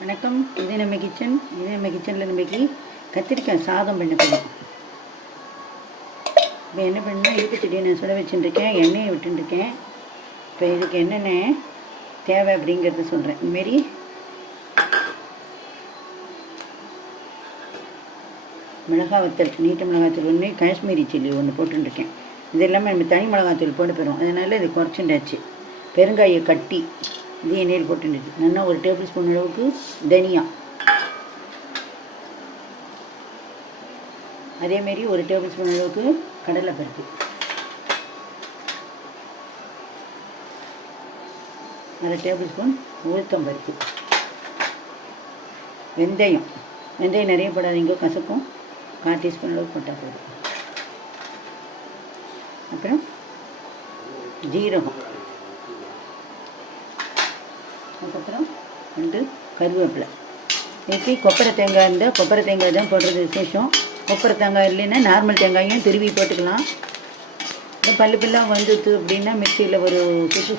வணக்கம். இது நம்ம கிச்சனில் நம்மக்கு கத்திரிக்காய் சாதம் பண்ண போகிறோம். இப்போ என்ன பண்ணால் இடுப்பு செடியை நான் சுட வச்சுட்டுருக்கேன், எண்ணெயை விட்டுருக்கேன். இப்போ இதுக்கு என்னென்ன தேவை அப்படிங்கிறத சொல்கிறேன். இதுமாரி மிளகாய் வத்தல், நீட்ட மிளகாத்தூள் ஒன்று, காஷ்மீரி சில்லி ஒன்று போட்டுருக்கேன். இது எல்லாமே நம்ம தனி மிளகாத்தூள் போட்டு போயிடும், அதனால் இது குறைச்சுண்டாச்சு. பெருங்காய கட்டி இது எண்ணெயில் போட்டுருக்கு. நல்லா ஒரு டேபிள் ஸ்பூன் அளவுக்கு தனியா, அதேமாரி ஒரு டேபிள் ஸ்பூன் அளவுக்கு கடலைப்பருப்பு, அரை டேபிள் ஸ்பூன் உளுத்தம்பருப்பு, வெந்தயம் நிறைய போடாதீங்க, கசக்கும். 1/4 டீஸ்பூன் அளவுக்கு போட்டால் போதும். அப்புறம் ஜீரகம், அதுக்கப்புறம் 2 கருவேப்பிலை. இதுக்கு கொப்பரை தேங்காய் இருந்தால் கொப்பரை தேங்காய் தான் போடுறது விசேஷம். கொப்பரை தேங்காய் இல்லைன்னா நார்மல் தேங்காயும் திருவி போட்டுக்கலாம். இந்த பல்லுலாம் வந்துட்டு அப்படின்னா மிக்சியில் ஒரு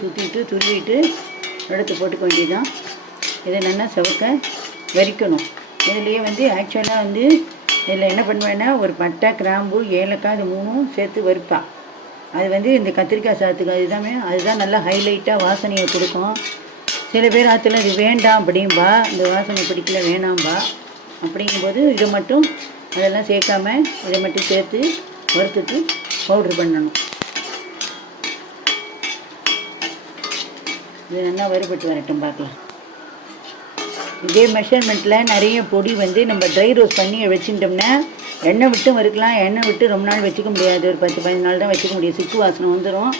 சுற்றிட்டு துருவிட்டு எடுத்து போட்டுக்க வேண்டியதுதான். இதை நல்லா சவுக்க வரிக்கணும். இதுலேயே ஆக்சுவலாக இதில் என்ன பண்ணுவேன்னா ஒரு பட்டை, கிராம்பு, ஏலக்காய் இது 3 சேர்த்து வறுப்பா. அது இந்த கத்திரிக்காய் சாதத்துக்கு அதுதான் நல்லா ஹைலைட்டாக வாசனையை கொடுக்கும். சில பேர் ஆற்றுல இது வேண்டாம் அப்படின்பா, இந்த வாசனை பிடிக்கல வேணாம்பா. அப்படிங்கும்போது இதை மட்டும் அதெல்லாம் சேர்க்காம இதை மட்டும் சேர்த்து வறுத்துட்டு பவுட்ரு பண்ணணும். இது நல்லா வறுபட்டு வரட்டும், பார்க்கலாம். இதே மெஷர்மெண்ட்டில் நிறைய பொடி நம்ம ட்ரை ரோஸ்ட் பண்ணி வச்சுட்டோம்னா எண்ணெய் விட்டும் வறுக்கலாம். எண்ணெய் விட்டு ரொம்ப நாள் வச்சுக்க முடியாது, ஒரு 10-15 நாள் தான் வச்சுக்க முடியும். சிக்கு வாசனை வந்துடும்.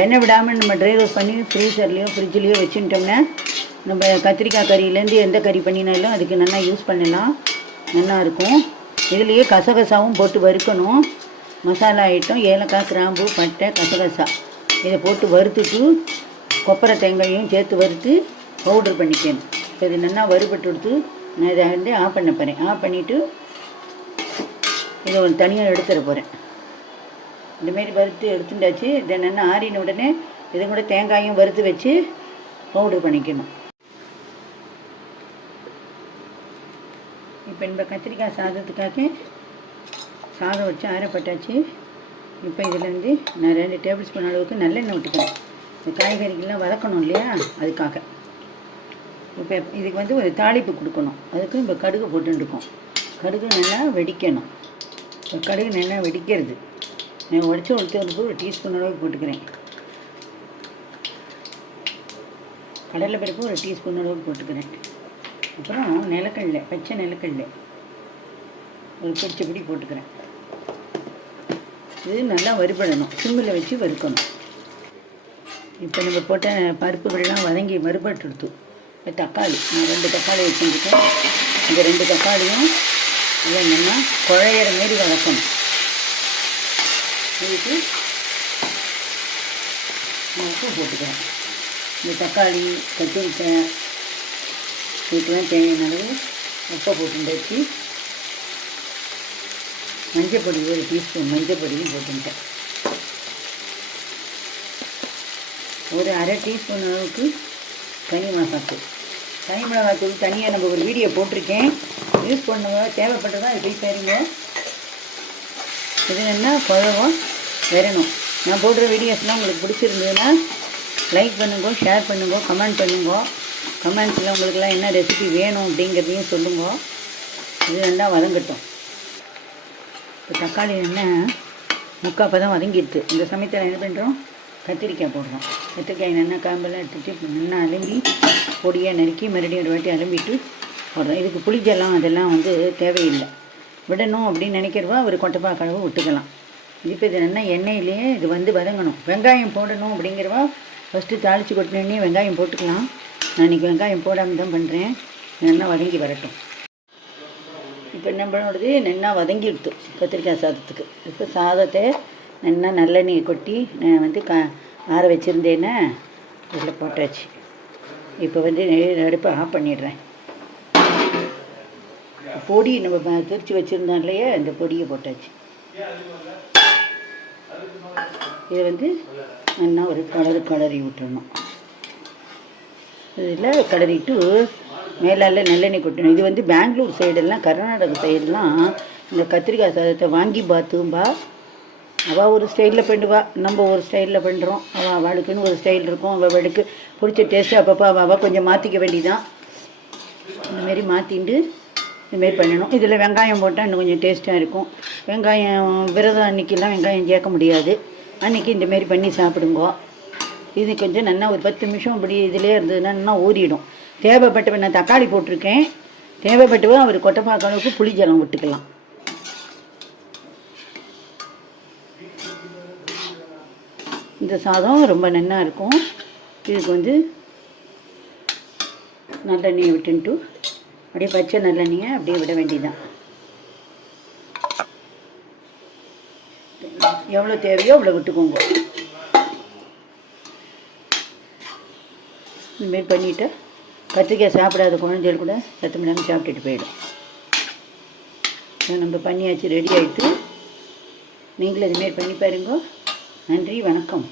எண்ணெய் விடாமல் நம்ம ட்ரை ரோஸ்ட் பண்ணி ஃப்ரிட்ஜ்லேயோ வச்சுட்டோம்னா நம்ம கத்திரிக்காய் கறியிலேருந்து எந்த கறி பண்ணினாலும் அதுக்கு நல்லா யூஸ் பண்ணலாம், நல்லாயிருக்கும். இதுலேயே கசகசாவும் போட்டு வறுக்கணும். மசாலா ஐட்டம் ஏலக்காய், கிராம்பு, பட்டை, கசகசா இதை போட்டு வறுத்துட்டு கொப்பரை தேங்காயும் சேர்த்து வறுத்து பவுட்ரு பண்ணிக்கணும். இப்போ இது நல்லா வறுபட்டு எடுத்து நான் இதை ஆஃப் பண்ண போகிறேன். ஆஃப் பண்ணிவிட்டு இதை ஒரு தனியாக எடுத்துட போகிறேன். இந்தமாரி வறுத்து எடுத்துட்டாச்சு. இதை நல்லா ஆறின உடனே இது கூட தேங்காயும் வறுத்து வச்சு பவுட்ரு பண்ணிக்கணும். இப்போ இந்த கத்திரிக்காய் சாதத்துக்காக சாதம் வச்சு ஆறப்பட்டாச்சு. இப்போ இதிலேருந்து நான் 2 டேபிள் ஸ்பூன் அளவுக்கு நல்லெண்ணெய் விட்டுக்கிறேன். இந்த காய்கறிகள்லாம் வதக்கணும் இல்லையா, அதுக்காக. இப்போ இதுக்கு ஒரு தாளிப்பு கொடுக்கணும். அதுக்கு இப்போ கடுகு போட்டுருக்கோம். கடுகு நல்லா வெடிக்கணும். இப்போ கடுகு நல்லா வெடிக்கிறது. நான் உடச்சி உளுத்தம்பருப்பு 1 டீஸ்பூன் அளவுக்கு போட்டுக்கிறேன். கடலைப்பருப்பு 1 டீஸ்பூன் அளவுக்கு போட்டுக்கிறேன். அப்புறம் நிலக்கடலை, பச்சை நிலக்கடலை ஒரு பிடி போட்டுக்கிறேன். இது நல்லா வறுபடணும், சிம்மில் வச்சு வறுக்கணும். இப்போ நம்ம போட்ட பருப்புகள்லாம் வதங்கி வறுபட்டு எடுத்து தக்காளி, நான் 2 தக்காளி வச்சுருக்கேன். இந்த 2 தக்காளியும் இதை நல்லா குழையிற மாரி வதக்கணும். இதுக்கு உப்பு போட்டுக்கிறேன். இந்த தக்காளி, கத்திரிக்காய் இதுக்கெல்லாம் தேவையான அளவு உப்பை போட்டுட்டாச்சு. மஞ்சப்பொடி 1 டீஸ்பூன் மஞ்சப்பொடியும் போட்டுட்டேன். ஒரு அரை டீஸ்பூன் அளவுக்கு தனி மிளகாத்தூள் தனியாக நம்ம ஒரு வீடியோ போட்டிருக்கேன், யூஸ் பண்ணுங்க. தேவைப்பட்டதான் இது போய் பாருங்க. இது என்ன குழவம் வரணும். நான் போடுற வீடியோஸ்லாம் உங்களுக்கு பிடிச்சிருந்ததுன்னா லைக் பண்ணுங்க, ஷேர் பண்ணுங்க, கமெண்ட் பண்ணுங்க. கமெண்ட்ஸில் உங்களுக்கெல்லாம் என்ன ரெசிபி வேணும் அப்படிங்கிறதையும் சொல்லுங்க. இது நல்லா வதங்கட்டும். இப்போ தக்காளி முக்கால் தான் வதங்கிடுது. இந்த சமயத்தில் என்ன பண்ணுறோம், கத்திரிக்காய் போடுறோம். கத்திரிக்காய் நல்லா காம்பெல்லாம் எடுத்துகிட்டு நல்லா அலம்பி பொடியாக நறுக்கி மறுபடியும் ஒரு வாட்டி அலம்பிட்டு போடுறோம். இதுக்கு புளிஜெல்லாம் அதெல்லாம் தேவையில்லை. விடணும் அப்படின்னு நினைக்கிறவா ஒரு கொட்டைப்பா கழுவு விட்டுக்கலாம். இப்போ இது நல்லா எண்ணெயிலேயே இது வதங்கணும். வெங்காயம் போடணும் அப்படிங்கிறவா ஃபஸ்ட்டு தாளித்து கொட்டினே வெங்காயம் போட்டுக்கலாம். நான் இன்றைக்கி வெங்காயம் போடாமல் தான் பண்ணுறேன். நல்லா வதங்கி வரட்டும். இப்போ நம்மளோடது நல்லா வதங்கிடுத்து கத்திரிக்காய் சாதத்துக்கு. இப்போ சாதத்தை நல்லா நல்லெண்ணெயை கொட்டி நான் ஆற வச்சுருந்தேன்னா இதில் போட்டாச்சு. இப்போ அடுப்பை ஆஃப் பண்ணிடுறேன். பொடி நம்ம திரிச்சு வச்சுருந்தோம் இல்லையா, இந்த பொடியை போட்டாச்சு. இதை நல்லா ஒரு கலரி விட்டுறணும். இதில் கலரிட்டு மேலால் நல்லெண்ணெய் கொட்டணும். இது வந்து பெங்களூர் சைடெல்லாம் கர்நாடகா சைடெல்லாம் இந்த கத்திரிக்காய் சாதத்தை வாங்கி பார்த்தும்பா. அவள் ஒரு ஸ்டைலில் பண்ணுவா, நம்ம ஒரு ஸ்டைலில் பண்ணுறோம். அவளுக்குன்னு ஒரு ஸ்டைல் இருக்கும். அவளுக்கு பிடிச்ச டேஸ்ட்டு அப்பப்போ அவள் கொஞ்சம் மாற்றிக்க வேண்டிதான். இந்தமாரி மாற்றிட்டு இதுமாரி பண்ணணும். இதில் வெங்காயம் போட்டால் இன்னும் கொஞ்சம் டேஸ்ட்டாக இருக்கும். வெங்காயம் விரதம் அன்றைக்கெல்லாம் வெங்காயம் சேர்க்க முடியாது. அன்றைக்கி இந்தமாரி பண்ணி சாப்பிடுங்கோ. இது கொஞ்சம் நல்லா ஒரு 10 நிமிஷம் இப்படி இதிலே இருந்ததுன்னா நல்லா ஊறிடும். தேவைப்பட்டவன் நான் தக்காளி போட்டிருக்கேன். தேவைப்பட்டவன் அவர் கொட்டைப்பாக்க அளவுக்கு புளி ஜலம் விட்டுக்கலாம். இந்த சாதம் ரொம்ப நல்லா இருக்கும். இதுக்கு வந்து நல்லெண்ணெயை விட்டுன்ட்டு அப்படியே பச்சை நல்லெண்ணெயை அப்படியே விட வேண்டியதான். எவ்வளோ தேவையோ அவ்வளோ விட்டுக்கோங்க. இந்தமாரி பண்ணிவிட்டு கத்திரிக்காய் சாப்பிடாத குழந்தைகள் கூட சத்தம் இல்லாமல் சாப்பிட்டுட்டு போயிடும். நம்ம பண்ணியாச்சு, ரெடி ஆகிட்டு. நீங்களும் இதுமாரி பண்ணி பாருங்க. நன்றி, வணக்கம்.